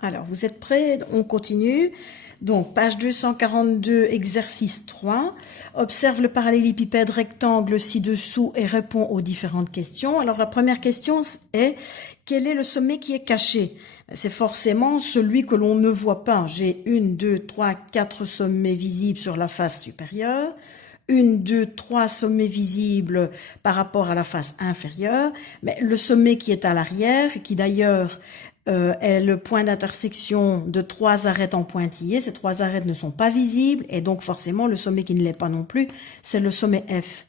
Alors, vous êtes prêts? On continue. Donc, page 242, exercice 3. Observe le parallélépipède rectangle ci-dessous et réponds aux différentes questions. Alors, la première question est, quel est le sommet qui est caché? C'est forcément celui que l'on ne voit pas. J'ai 1, 2, 3, 4 sommets visibles sur la face supérieure. 1, 2, 3 sommets visibles par rapport à la face inférieure. Mais le sommet qui est à l'arrière, qui d'ailleurs est le point d'intersection de 3 arêtes en pointillé. Ces 3 arêtes ne sont pas visibles et donc forcément le sommet qui ne l'est pas non plus, c'est le sommet F.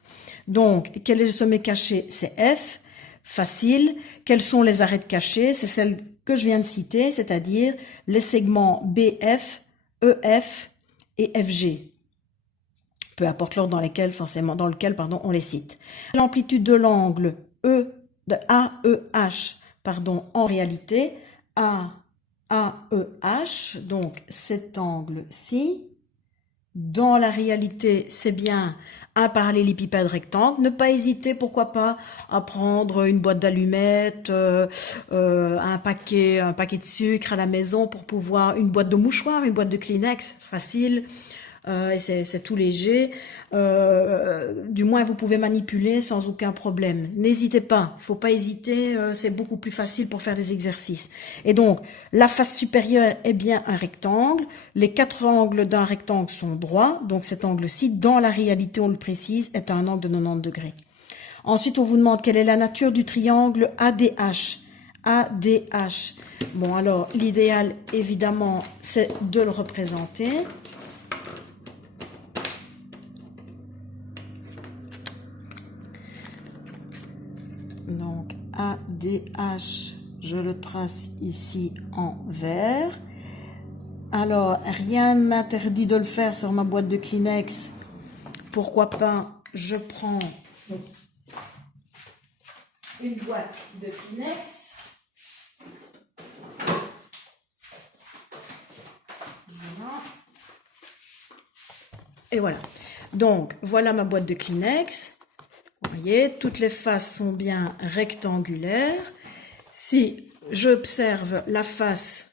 Donc, quel est le sommet caché? C'est F. Facile. Quelles sont les arêtes cachées? C'est celles que je viens de citer, c'est-à-dire les segments BF, EF et FG. Peu importe l'ordre dans lequel on les cite. L'amplitude de l'angle de AEH, en réalité, AEH, donc cet angle-ci, dans la réalité, c'est bien un parallélépipède rectangle. Ne pas hésiter, pourquoi pas, à prendre une boîte d'allumettes, un paquet de sucre à la maison pour pouvoir, une boîte de mouchoirs, une boîte de Kleenex, facile. C'est tout léger, du moins vous pouvez manipuler sans aucun problème. N'hésitez pas, il ne faut pas hésiter, c'est beaucoup plus facile pour faire des exercices. Et donc, la face supérieure est bien un rectangle, les 4 angles d'un rectangle sont droits, donc cet angle-ci, dans la réalité, on le précise, est un angle de 90 degrés. Ensuite, on vous demande quelle est la nature du triangle ADH. ADH. Bon, alors, l'idéal, évidemment, c'est de le représenter. Donc, ADH, je le trace ici en vert. Alors, rien ne m'interdit de le faire sur ma boîte de Kleenex. Pourquoi pas, je prends une boîte de Kleenex. Voilà. Et voilà. Donc, voilà ma boîte de Kleenex. Vous voyez, toutes les faces sont bien rectangulaires. Si j'observe la face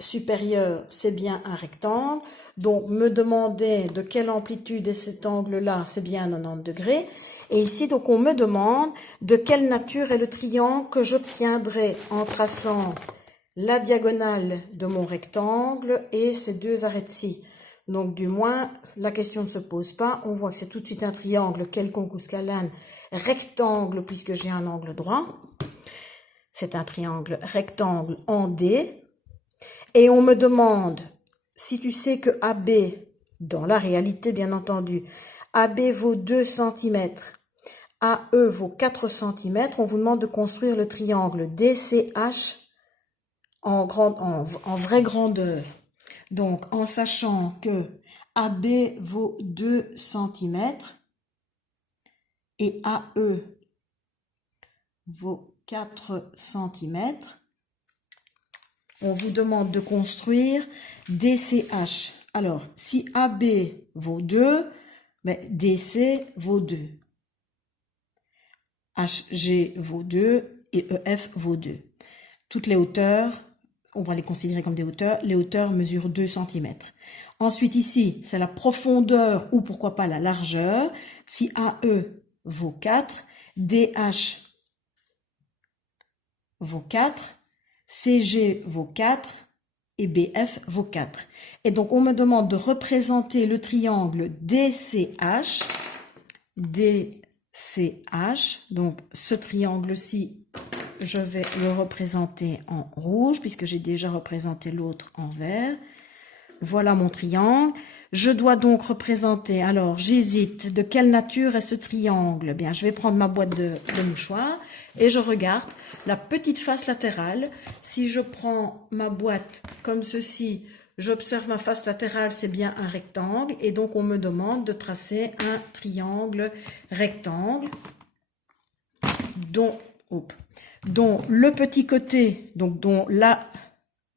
supérieure, c'est bien un rectangle. Donc, me demander de quelle amplitude est cet angle-là, c'est bien 90 degrés. Et ici, donc, on me demande de quelle nature est le triangle que j'obtiendrai en traçant la diagonale de mon rectangle et ces 2 arêtes-ci. Donc, du moins, la question ne se pose pas. On voit que c'est tout de suite un triangle quelconque ou scalane rectangle puisque j'ai un angle droit. C'est un triangle rectangle en D. Et on me demande, si tu sais que AB, dans la réalité bien entendu, AB vaut 2 cm, AE vaut 4 cm, on vous demande de construire le triangle DCH en vraie grandeur. Donc, en sachant que AB vaut 2 cm et AE vaut 4 cm, on vous demande de construire DCH. Alors, si AB vaut 2, mais DC vaut 2. HG vaut 2 et EF vaut 2. Toutes les hauteurs, on va les considérer comme des hauteurs. Les hauteurs mesurent 2 cm. Ensuite, ici, c'est la profondeur ou pourquoi pas la largeur. Si AE vaut 4, DH vaut 4, CG vaut 4 et BF vaut 4. Et donc, on me demande de représenter le triangle DCH. DCH, donc ce triangle-ci, je vais le représenter en rouge puisque j'ai déjà représenté l'autre en vert. Voilà mon triangle. Je dois donc représenter, alors j'hésite, de quelle nature est ce triangle? Eh bien, je vais prendre ma boîte de mouchoirs et je regarde la petite face latérale. Si je prends ma boîte comme ceci, j'observe ma face latérale, c'est bien un rectangle. Et donc, on me demande de tracer un triangle rectangle dont le petit côté,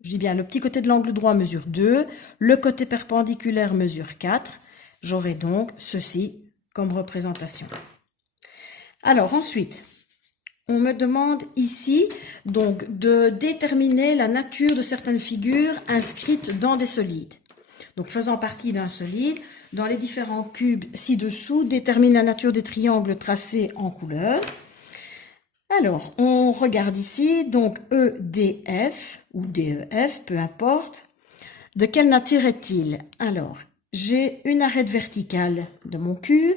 je dis bien, le petit côté de l'angle droit mesure 2, le côté perpendiculaire mesure 4. J'aurai donc ceci comme représentation. Alors ensuite, on me demande ici donc de déterminer la nature de certaines figures inscrites dans des solides. Donc faisant partie d'un solide, dans les différents cubes ci-dessous, détermine la nature des triangles tracés en couleur. Alors, on regarde ici, donc EDF ou DEF, peu importe. De quelle nature est-il? Alors, j'ai une arête verticale de mon cube,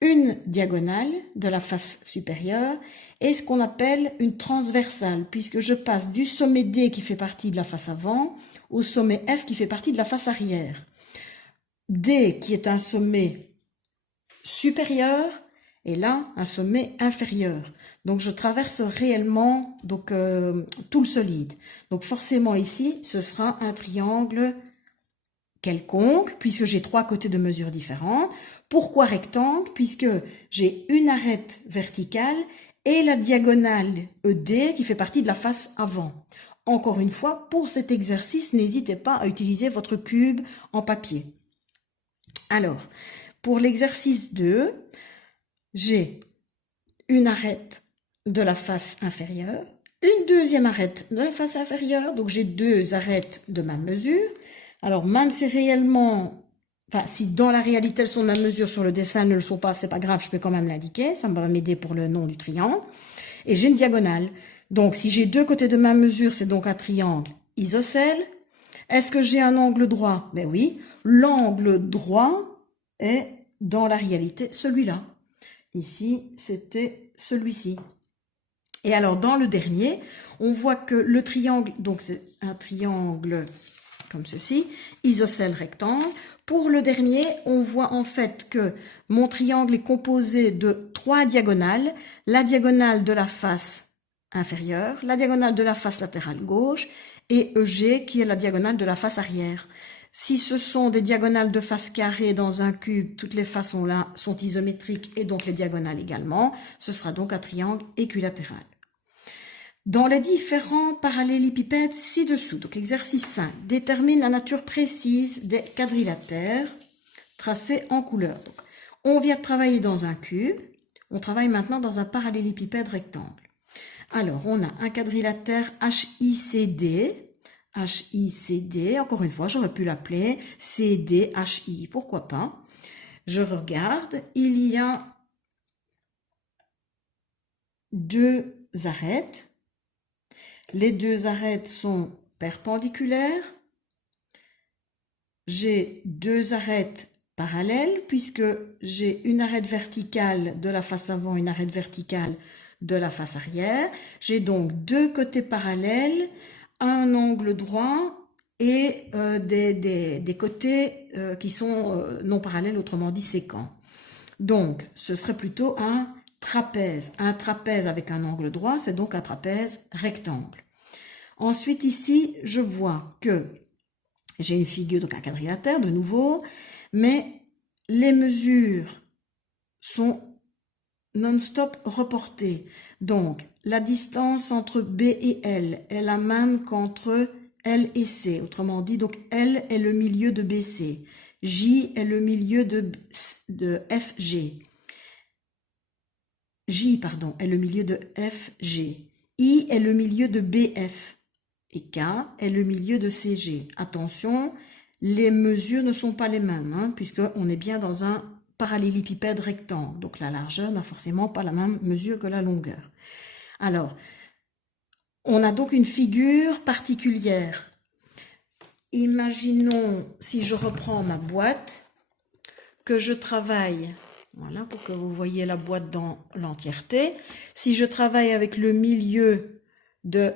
une diagonale de la face supérieure et ce qu'on appelle une transversale, puisque je passe du sommet D qui fait partie de la face avant au sommet F qui fait partie de la face arrière. D qui est un sommet supérieur et là un sommet inférieur. Donc je traverse réellement donc, tout le solide. Donc forcément ici ce sera un triangle quelconque, puisque j'ai trois côtés de mesure différents. Pourquoi rectangle? Puisque j'ai une arête verticale et la diagonale ED qui fait partie de la face avant. Encore une fois, pour cet exercice, n'hésitez pas à utiliser votre cube en papier. Alors, pour l'exercice 2, j'ai une arête de la face inférieure, une deuxième arête de la face inférieure, donc j'ai deux arêtes de même mesure. Alors, même si réellement, enfin, si dans la réalité elles sont de même mesure, sur le dessin elles ne le sont pas, c'est pas grave, je peux quand même l'indiquer, ça va m'aider pour le nom du triangle. Et j'ai une diagonale. Donc, si j'ai deux côtés de même mesure, c'est donc un triangle isocèle. Est-ce que j'ai un angle droit? Ben oui, l'angle droit est dans la réalité celui-là. Ici, c'était celui-ci. Et alors, dans le dernier, on voit que le triangle, donc c'est un triangle comme ceci, isocèle rectangle. Pour le dernier, on voit en fait que mon triangle est composé de trois diagonales. La diagonale de la face inférieure, la diagonale de la face latérale gauche et EG qui est la diagonale de la face arrière. Si ce sont des diagonales de face carrée dans un cube, toutes les faces sont isométriques et donc les diagonales également. Ce sera donc un triangle équilatéral. Dans les différents parallélépipèdes ci-dessous, donc l'exercice 5, détermine la nature précise des quadrilatères tracés en couleur. Donc, on vient de travailler dans un cube, on travaille maintenant dans un parallélépipède rectangle. Alors, on a un quadrilatère HICD, encore une fois, j'aurais pu l'appeler CDHI, pourquoi pas. Je regarde, il y a deux arêtes. Les deux arêtes sont perpendiculaires. J'ai deux arêtes parallèles puisque j'ai une arête verticale de la face avant, une arête verticale de la face arrière. J'ai donc deux côtés parallèles, un angle droit et des côtés qui sont non parallèles, autrement dit sécants. Donc, ce serait plutôt un trapèze. Un trapèze avec un angle droit, c'est donc un trapèze rectangle. Ensuite, ici, je vois que j'ai une figure, donc un quadrilatère de nouveau, mais les mesures sont non-stop reportées. Donc, la distance entre B et L est la même qu'entre L et C. Autrement dit, donc L est le milieu de BC. J est le milieu de FG. J, pardon, est le milieu de FG. I est le milieu de BF. Et K est le milieu de CG. Attention, les mesures ne sont pas les mêmes, hein, puisqu'on est bien dans un parallélépipède rectangle. Donc la largeur n'a forcément pas la même mesure que la longueur. Alors, on a donc une figure particulière. Imaginons, si je reprends ma boîte, que je travaille, voilà, pour que vous voyez la boîte dans l'entièreté. Si je travaille avec le milieu de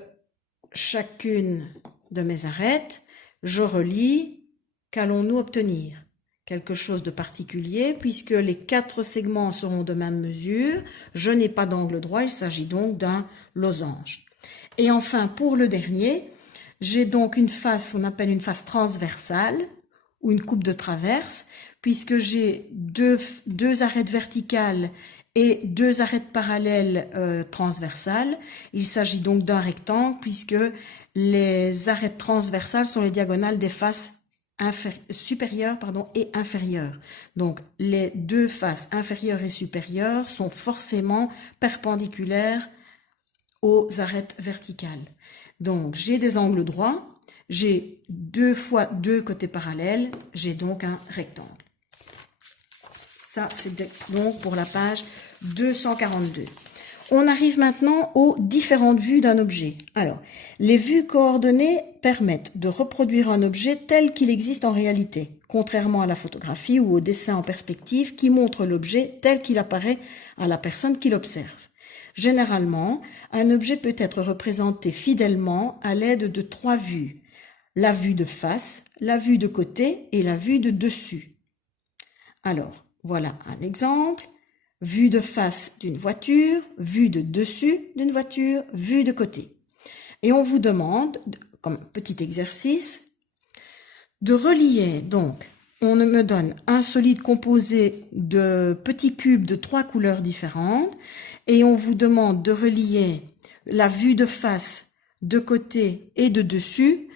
chacune de mes arêtes, je relie, qu'allons-nous obtenir? Quelque chose de particulier, puisque les quatre segments seront de même mesure, je n'ai pas d'angle droit, il s'agit donc d'un losange. Et enfin, pour le dernier, j'ai donc une face, on appelle une face transversale, ou une coupe de traverse, puisque j'ai deux arêtes verticales et deux arêtes parallèles transversales. Il s'agit donc d'un rectangle puisque les arêtes transversales sont les diagonales des faces supérieures et inférieures. Donc les deux faces inférieures et supérieures sont forcément perpendiculaires aux arêtes verticales. Donc, j'ai des angles droits, j'ai 2 fois 2 côtés parallèles, j'ai donc un rectangle. Ça, c'est donc pour la page 242. On arrive maintenant aux différentes vues d'un objet. Alors, les vues coordonnées permettent de reproduire un objet tel qu'il existe en réalité, contrairement à la photographie ou au dessin en perspective qui montre l'objet tel qu'il apparaît à la personne qui l'observe. Généralement, un objet peut être représenté fidèlement à l'aide de 3 vues. La vue de face, la vue de côté et la vue de dessus. Alors, voilà un exemple. Vue de face d'une voiture, vue de dessus d'une voiture, vue de côté. Et on vous demande, comme petit exercice, de relier, donc, on me donne un solide composé de petits cubes de 3 couleurs différentes et on vous demande de relier la vue de face, de côté et de dessus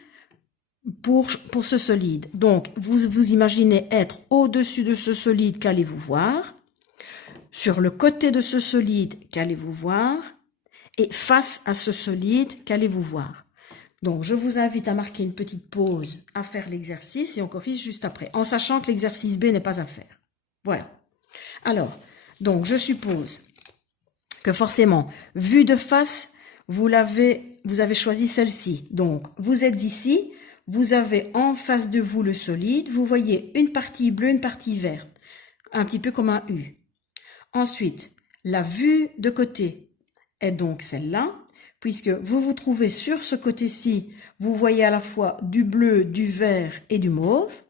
pour ce solide. Donc, vous imaginez être au-dessus de ce solide, qu'allez-vous voir? Sur le côté de ce solide, qu'allez-vous voir? Et face à ce solide, qu'allez-vous voir? Donc, je vous invite à marquer une petite pause, à faire l'exercice et on corrige juste après, en sachant que l'exercice B n'est pas à faire. Voilà. Alors, donc, je suppose que forcément, vue de face, vous avez choisi celle-ci. Donc, vous êtes ici, vous avez en face de vous le solide, vous voyez une partie bleue, une partie verte, un petit peu comme un U. Ensuite, la vue de côté est donc celle-là, puisque vous vous trouvez sur ce côté-ci, vous voyez à la fois du bleu, du vert et du mauve.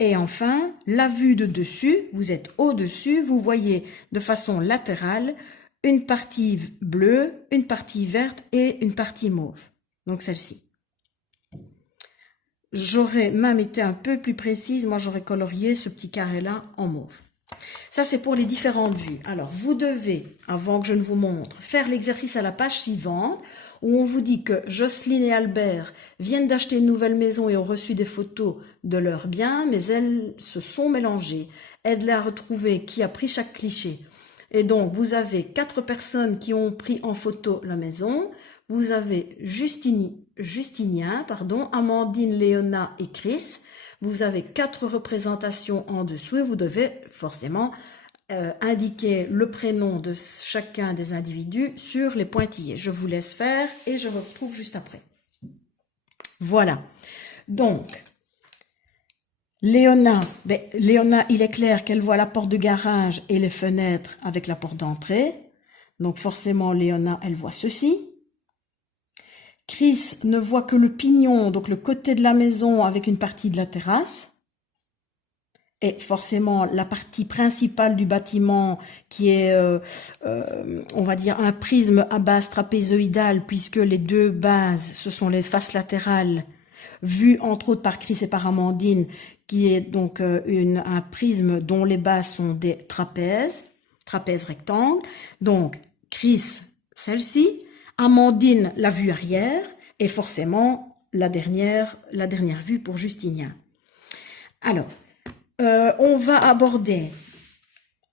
Et enfin, la vue de dessus, vous êtes au-dessus, vous voyez de façon latérale une partie bleue, une partie verte et une partie mauve. Donc celle-ci. J'aurais même été un peu plus précise, moi j'aurais colorié ce petit carré-là en mauve. Ça, c'est pour les différentes vues. Alors, vous devez, avant que je ne vous montre, faire l'exercice à la page suivante où on vous dit que Jocelyne et Albert viennent d'acheter une nouvelle maison et ont reçu des photos de leurs biens, mais elles se sont mélangées. Aide-les à retrouver qui a pris chaque cliché. Et donc, vous avez 4 personnes qui ont pris en photo la maison. Vous avez Justinien, Amandine, Léona et Chris. Vous avez 4 représentations en dessous et vous devez forcément indiquer le prénom de chacun des individus sur les pointillés. Je vous laisse faire et je vous retrouve juste après. Voilà. Donc, Léona, il est clair qu'elle voit la porte de garage et les fenêtres avec la porte d'entrée. Donc forcément, Léona, elle voit ceci. Chris ne voit que le pignon, donc le côté de la maison avec une partie de la terrasse. Et forcément, la partie principale du bâtiment qui est, on va dire, un prisme à base trapézoïdale, puisque les 2 bases, ce sont les faces latérales, vues entre autres par Chris et par Amandine, qui est donc un prisme dont les bases sont des trapèzes rectangles. Donc, Chris, celle-ci. Amandine, la vue arrière, et forcément la dernière vue pour Justinien. Alors, on va aborder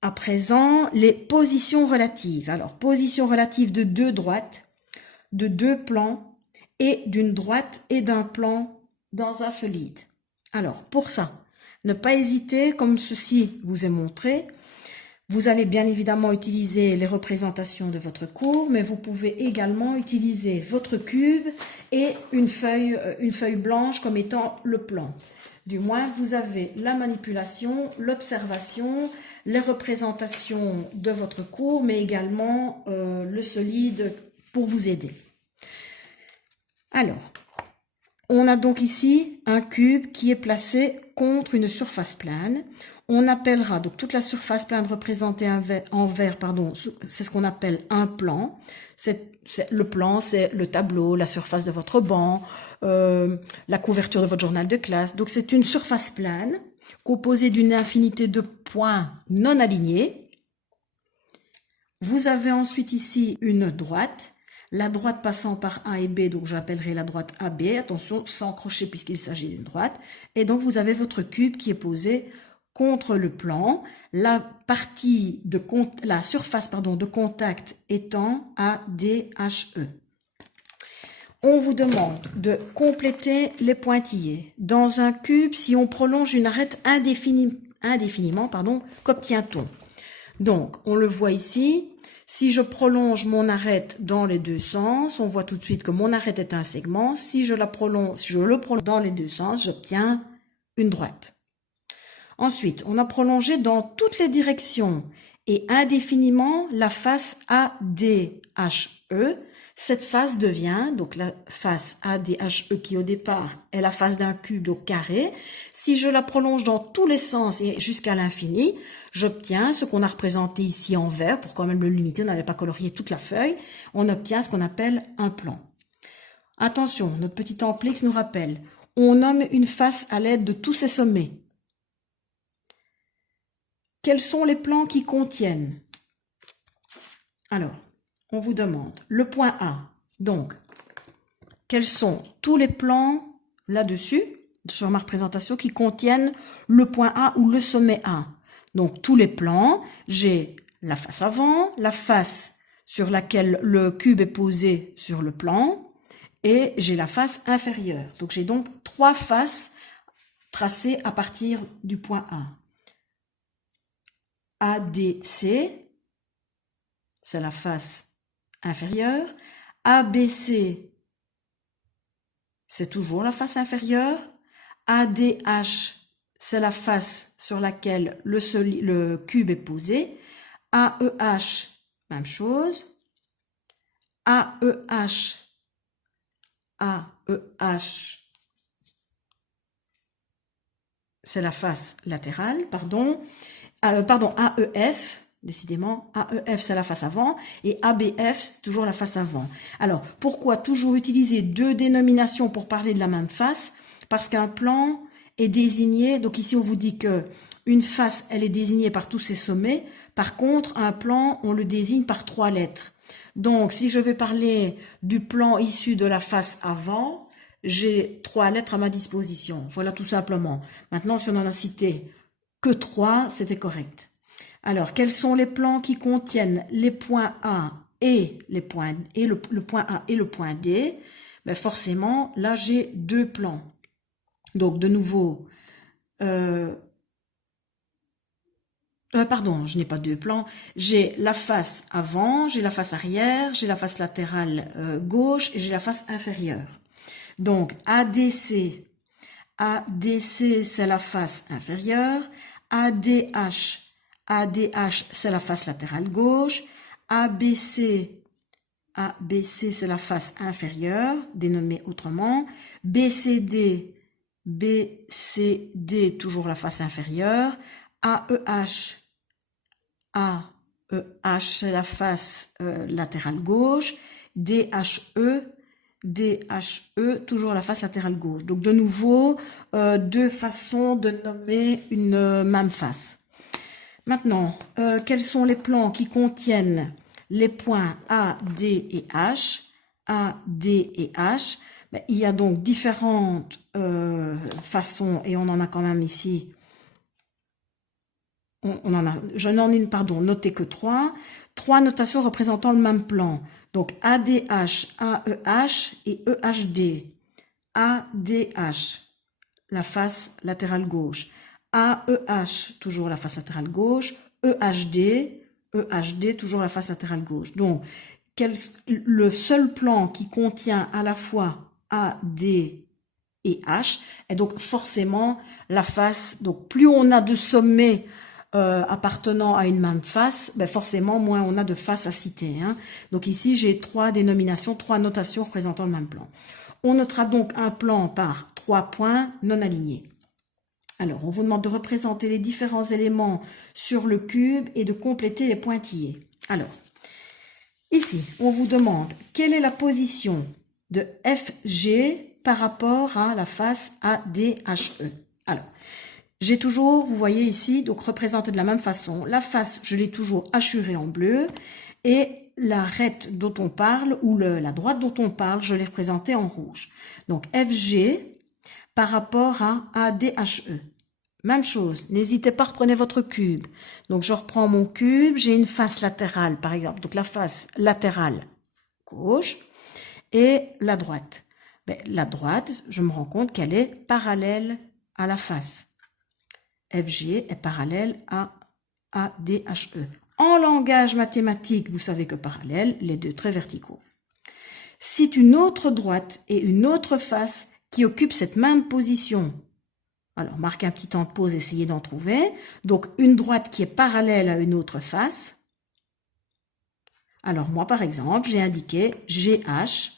à présent les positions relatives. Alors, position relative de 2 droites, de 2 plans, et d'une droite et d'un plan dans un solide. Alors, pour ça, ne pas hésiter, comme ceci vous est montré. Vous allez bien évidemment utiliser les représentations de votre cours, mais vous pouvez également utiliser votre cube et une feuille blanche comme étant le plan. Du moins, vous avez la manipulation, l'observation, les représentations de votre cours, mais également le solide pour vous aider. Alors, on a donc ici un cube qui est placé contre une surface plane. On appellera donc toute la surface plane représentée en vert, c'est ce qu'on appelle un plan. Le plan, c'est le tableau, la surface de votre banc, la couverture de votre journal de classe. Donc c'est une surface plane composée d'une infinité de points non alignés. Vous avez ensuite ici une droite. La droite passant par A et B, donc j'appellerai la droite AB, attention, sans crochet puisqu'il s'agit d'une droite. Et donc vous avez votre cube qui est posé contre le plan, la surface de contact étant ADHE. On vous demande de compléter les pointillés. Dans un cube, si on prolonge une arête indéfiniment, qu'obtient-on? Donc, on le voit ici. Si je prolonge mon arête dans les deux sens, on voit tout de suite que mon arête est un segment. Si je le prolonge dans les deux sens, j'obtiens une droite. Ensuite, on a prolongé dans toutes les directions et indéfiniment la face ADHE. Cette face devient, donc la face ADHE qui au départ est la face d'un cube, donc carré. Si je la prolonge dans tous les sens et jusqu'à l'infini, j'obtiens ce qu'on a représenté ici en vert, pour quand même le limiter, on n'allait pas colorier toute la feuille, on obtient ce qu'on appelle un plan. Attention, notre petit Amplix nous rappelle, on nomme une face à l'aide de tous ses sommets. Quels sont les plans qui contiennent? Alors, on vous demande le point A. Donc, quels sont tous les plans là-dessus, sur ma représentation, qui contiennent le point A ou le sommet A? Donc, tous les plans, j'ai la face avant, la face sur laquelle le cube est posé sur le plan, et j'ai la face inférieure. Donc, j'ai donc 3 faces tracées à partir du point A. ADC, c'est la face inférieure. ABC, c'est toujours la face inférieure. ADH, c'est la face sur laquelle le cube est posé. AEH, même chose. AEH, c'est la face latérale, AEF, décidément, AEF c'est la face avant et ABF c'est toujours la face avant. Alors, pourquoi toujours utiliser 2 dénominations pour parler de la même face? Parce qu'un plan est désigné, donc ici on vous dit que une face elle est désignée par tous ses sommets, par contre un plan on le désigne par 3 lettres. Donc si je vais parler du plan issu de la face avant, j'ai 3 lettres à ma disposition, voilà tout simplement. Maintenant si on en a cité que 3, c'était correct. Alors, quels sont les plans qui contiennent les points A et le point A et le point D? Ben forcément, là, j'ai 2 plans. Donc, de nouveau, je n'ai pas 2 plans. J'ai la face avant, j'ai la face arrière, j'ai la face latérale gauche et j'ai la face inférieure. Donc, ADC, c'est la face inférieure. ADH, c'est la face latérale gauche. ABC, c'est la face inférieure, dénommée autrement. BCD, toujours la face inférieure. AEH, c'est la face latérale gauche. DHE, toujours la face latérale gauche. Donc de nouveau, 2 façons de nommer une même face. Maintenant, quels sont les plans qui contiennent les points A, D et H? A, D et H. Ben, il y a donc différentes façons, et on en a quand même ici. Je n'en ai noté que 3. 3 notations représentant le même plan. Donc ADH, AEH et EHD. ADH, la face latérale gauche. AEH, toujours la face latérale gauche. EHD, toujours la face latérale gauche. Donc, le seul plan qui contient à la fois A, D et H est donc forcément la face. Donc, plus on a de sommets appartenant à une même face, ben forcément, moins on a de faces à citer. Hein. Donc ici, j'ai 3 dénominations, 3 notations représentant le même plan. On notera donc un plan par 3 points non alignés. Alors, on vous demande de représenter les différents éléments sur le cube et de compléter les pointillés. Alors, ici, on vous demande quelle est la position de FG par rapport à la face ADHE. Alors, j'ai toujours, vous voyez ici, donc représenté de la même façon. La face, je l'ai toujours hachurée en bleu et l'arête dont on parle ou la droite dont on parle, je l'ai représentée en rouge. Donc FG par rapport à ADHE. Même chose, n'hésitez pas, reprenez votre cube. Donc, je reprends mon cube, j'ai une face latérale, par exemple. Donc, la face latérale gauche et la droite. Ben, la droite, je me rends compte qu'elle est parallèle à la face. FG est parallèle à ADHE. En langage mathématique, vous savez que parallèle, les deux traits verticaux. C'est une autre droite et une autre face qui occupent cette même position. Alors, marquez un petit temps de pause, essayez d'en trouver. Donc, une droite qui est parallèle à une autre face. Alors, moi, par exemple, j'ai indiqué GH,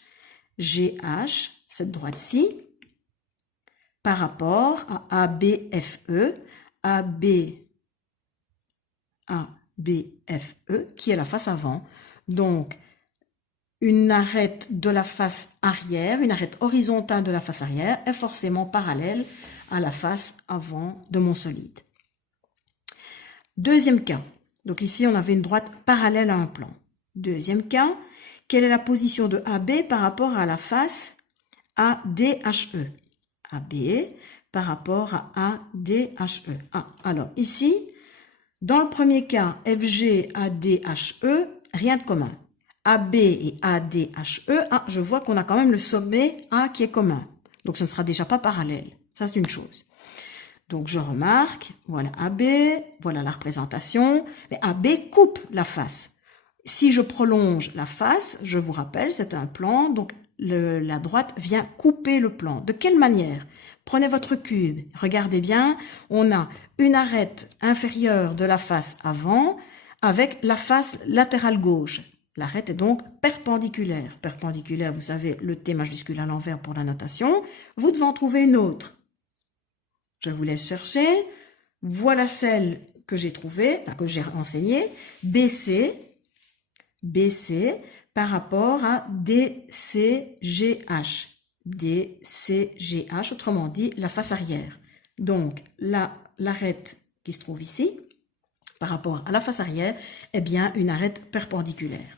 cette droite-ci, par rapport à ABFE, ABFE, qui est la face avant. Donc, une arête de la face arrière, une arête horizontale de la face arrière est forcément parallèle à la face avant de mon solide. Deuxième cas. Donc ici, on avait une droite parallèle à un plan. Deuxième cas, quelle est la position de AB par rapport à la face ADHE? AB par rapport à ADHE. Alors ici, dans le premier cas, FG, ADHE, rien de commun. AB et ADHE, je vois qu'on a quand même le sommet A qui est commun. Donc ce ne sera déjà pas parallèle. Ça, c'est une chose. Donc je remarque, voilà AB, voilà la représentation. Mais AB coupe la face. Si je prolonge la face, je vous rappelle, c'est un plan, donc la droite vient couper le plan. De quelle manière? Prenez votre cube, regardez bien, on a une arête inférieure de la face avant avec la face latérale gauche. L'arête est donc perpendiculaire. Perpendiculaire, vous savez, le T majuscule à l'envers pour la notation. Vous devez en trouver une autre. Je vous laisse chercher. Voilà celle que j'ai trouvée, que j'ai enseignée. BC par rapport à DCGH. DCGH, autrement dit, la face arrière. Donc, l'arête qui se trouve ici, par rapport à la face arrière, est bien une arête perpendiculaire.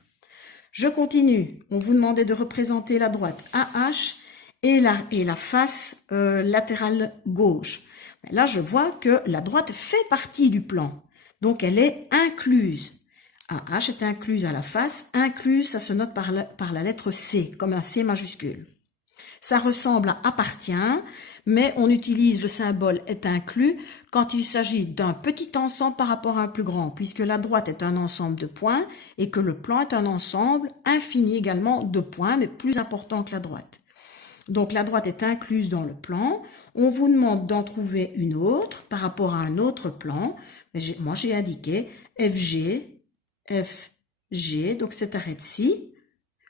Je continue. On vous demandait de représenter la droite AH et la face latérale gauche. Là, je vois que la droite fait partie du plan. Donc, elle est incluse. AH est incluse à la face. Incluse, ça se note par la lettre C, comme un C majuscule. Ça ressemble à appartient, mais on utilise le symbole est inclus quand il s'agit d'un petit ensemble par rapport à un plus grand, puisque la droite est un ensemble de points et que le plan est un ensemble infini également de points, mais plus important que la droite. Donc la droite est incluse dans le plan. On vous demande d'en trouver une autre par rapport à un autre plan. Moi, j'ai indiqué FG, donc cette arête-ci,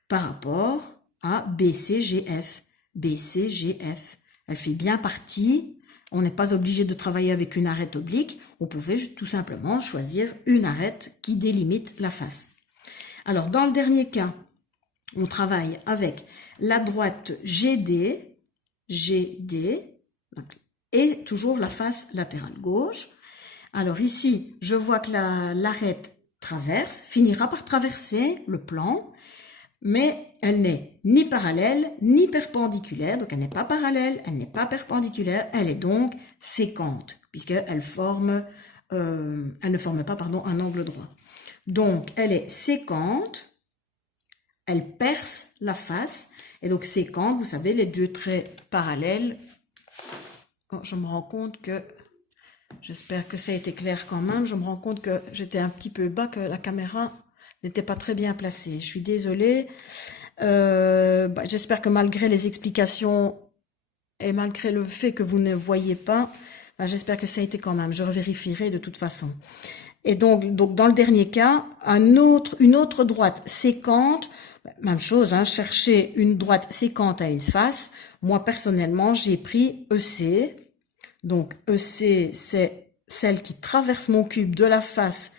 par rapport à BCGF. BCGF. Elle fait bien partie. On n'est pas obligé de travailler avec une arête oblique. On pouvait tout simplement choisir une arête qui délimite la face. Alors, dans le dernier cas, on travaille avec la droite GD et toujours la face latérale gauche. Alors ici, je vois que l'arête finira par traverser le plan, mais elle n'est ni parallèle ni perpendiculaire, donc elle n'est pas parallèle, elle n'est pas perpendiculaire, elle est donc sécante, puisqu'elle ne forme pas un angle droit. Donc elle est sécante, elle perce la face, et donc sécante, vous savez, les deux traits parallèles. Je me rends compte que, j'espère que ça a été clair quand même, je me rends compte que j'étais un petit peu bas, que la caméra n'était pas très bien placée. Je suis désolée. J'espère que malgré les explications et malgré le fait que vous ne voyez pas, j'espère que ça a été quand même. Je revérifierai de toute façon. Et donc dans le dernier cas, une autre droite sécante, même chose, chercher une droite sécante à une face. Moi, personnellement, j'ai pris EC. Donc, EC, c'est celle qui traverse mon cube de la face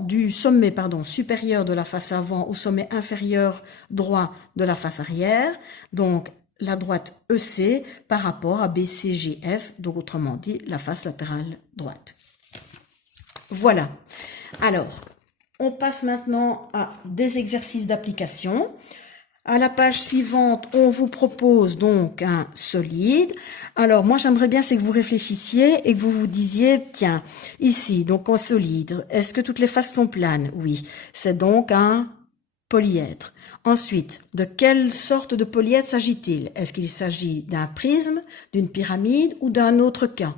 du sommet supérieur de la face avant au sommet inférieur droit de la face arrière. Donc, la droite EC par rapport à BCGF, donc autrement dit, la face latérale droite. Voilà. Alors, on passe maintenant à des exercices d'application. À la page suivante, on vous propose donc un solide. Alors, moi, j'aimerais bien c'est que vous réfléchissiez et que vous vous disiez, tiens, ici, donc en solide, est-ce que toutes les faces sont planes? Oui, c'est donc un polyèdre. Ensuite, de quelle sorte de polyèdre s'agit-il? Est-ce qu'il s'agit d'un prisme, d'une pyramide ou d'un autre cas?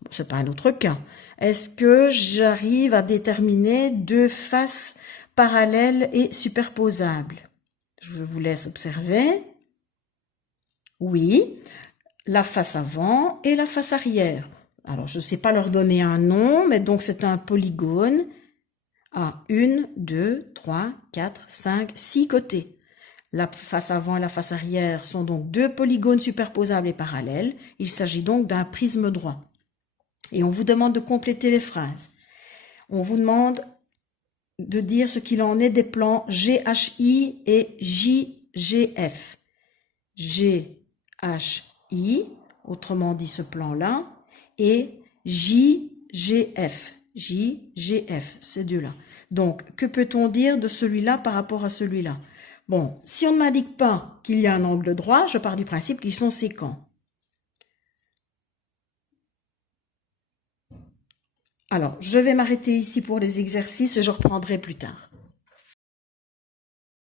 Bon, c'est pas un autre cas. Est-ce que j'arrive à déterminer deux faces parallèles et superposables? Je vous laisse observer. Oui, la face avant et la face arrière. Alors, je ne sais pas leur donner un nom, mais donc c'est un polygone à 1, 2, 3, 4, 5, 6 côtés. La face avant et la face arrière sont donc deux polygones superposables et parallèles. Il s'agit donc d'un prisme droit. Et on vous demande de compléter les phrases. On vous demande de dire ce qu'il en est des plans GHI et JGF. GHI, autrement dit ce plan-là, et JGF. JGF, ces deux-là. Donc, que peut-on dire de celui-là par rapport à celui-là? Bon, si on ne m'indique pas qu'il y a un angle droit, je pars du principe qu'ils sont sécants. Alors, je vais m'arrêter ici pour les exercices et je reprendrai plus tard.